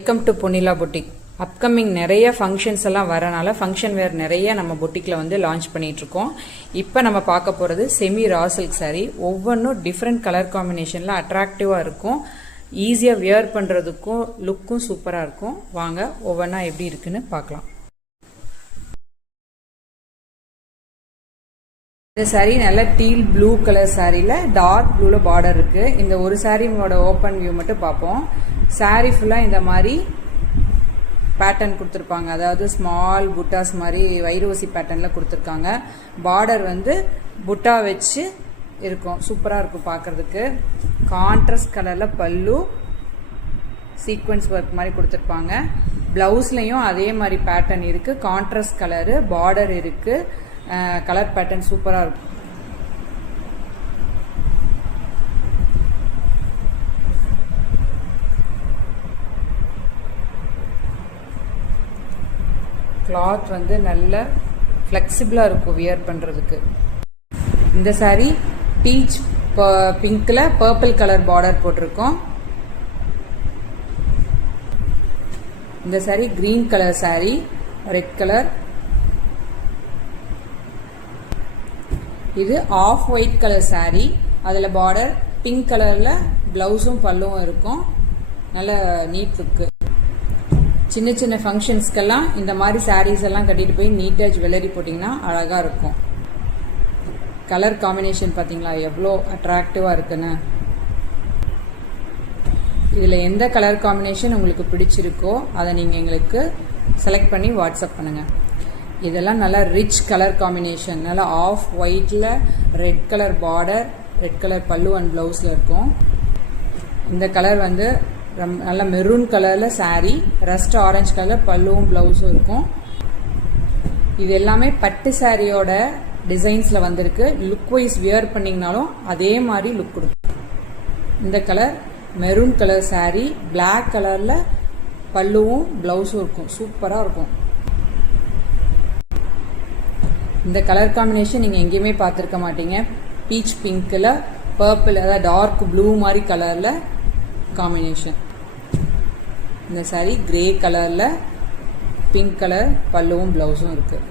Welcome to Ponnila boutique. Upcoming நிறைய functions எல்லாம் வரனால ஃபங்க்ஷன் வேர் நிறைய நம்ம பொட்டிக்கில் வந்து லான்ச் பண்ணிகிட்ருக்கோம். இப்போ நம்ம பார்க்க போகிறது செமி ரா சில்க் சாரீ. ஒவ்வொன்றும் டிஃப்ரெண்ட் கலர் காம்பினேஷனில் அட்ராக்டிவாக இருக்கும். ஈஸியாக வியர் பண்ணுறதுக்கும் லுக்கும் சூப்பராக இருக்கும். வாங்க ஒவ்வொன்றா எப்படி இருக்குன்னு பார்க்கலாம். இந்த சாரீ நல்ல டீல் ப்ளூ கலர் சாரியில் டார்க் ப்ளூவில் பார்டர் இருக்குது. இந்த ஒரு சாரியோட ஓப்பன் வியூ மட்டும் பார்ப்போம். சாரீ ஃபுல்லாக இந்த மாதிரி பேட்டர்ன் கொடுத்துருப்பாங்க. அதாவது ஸ்மால் புட்டாஸ் மாதிரி வைரவசி பேட்டர்னில் கொடுத்துருக்காங்க. பார்டர் வந்து புட்டா வச்சு இருக்கும். சூப்பராக இருக்கும் பார்க்குறதுக்கு. கான்ட்ராஸ்ட் கலரில் பல்லு சீக்வன்ஸ் ஒர்க் மாதிரி கொடுத்துருப்பாங்க. ப்ளவுஸ்லையும் அதே மாதிரி பேட்டர்ன் இருக்குது. கான்ட்ராஸ்ட் கலரு பார்டர் இருக்குது. கலர் பேட்டர்ன் சூப்பராக இருக்கும். கிளாத் வந்து நல்ல ஃப்ளெக்சிபிளாக இருக்கும் வியர் பண்ணுறதுக்கு. இந்த சாரீ பீச் பிங்க்கில் பர்பிள் கலர் பார்டர் போட்டிருக்கோம். இந்த sari green colour sari, red colour. இது ஆஃப் ஒயிட் கலர் சாரீ. அதில் பார்டர் பிங்க் கலரில் ப்ளவுஸும் பல்லுவும் இருக்கும். நல்ல நீட் லுக்கு. சின்ன சின்ன ஃபங்க்ஷன்ஸ்க்கெல்லாம் இந்த மாதிரி சாரீஸ் எல்லாம் கட்டிட்டு போய் நீட்டாக ஜுவல்லரி போட்டிங்கன்னா அழகாக இருக்கும். கலர் காம்பினேஷன் பார்த்தீங்களா எவ்வளோ அட்ராக்டிவாக இருக்குன்னு. இதில் எந்த கலர் காம்பினேஷன் உங்களுக்கு பிடிச்சிருக்கோ அதை நீங்கள் எங்களுக்கு செலக்ட் பண்ணி வாட்ஸ்அப் பண்ணுங்கள். இதெல்லாம் நல்லா ரிச் கலர் காம்பினேஷன். நல்லா ஆஃப் ஒயிட்டில் red colour border, red colour பல்லு அண்ட் ப்ளவுஸில் இருக்கும். இந்த கலர் வந்து நல்ல மெரூன் கலரில் சாரீ, ரஸ்ட் ஆரஞ்சு கலரில் பல்லுவும் ப்ளவுஸும் இருக்கும். இது எல்லாமே பட்டு சாரியோட டிசைன்ஸில் வந்திருக்கு. லுக் வைஸ் வியர் பண்ணிங்கனாலும் அதே மாதிரி லுக் கொடுக்கும். இந்த colour maroon colour sari, black கலரில் பல்லுவும் ப்ளவுஸும் இருக்கும். சூப்பராக இருக்கும். இந்த கலர் காம்பினேஷன் நீங்கள் எங்கேயுமே பார்த்துருக்க மாட்டீங்க. பீச் பிங்க்கில் பர்பிள், அதாவது டார்க் ப்ளூ மாதிரி கலரில் காம்பினேஷன். இந்த சாரீ கிரே கலரில் பிங்க் கலர் பல்லுவும் ப்ளவுஸும் இருக்குது.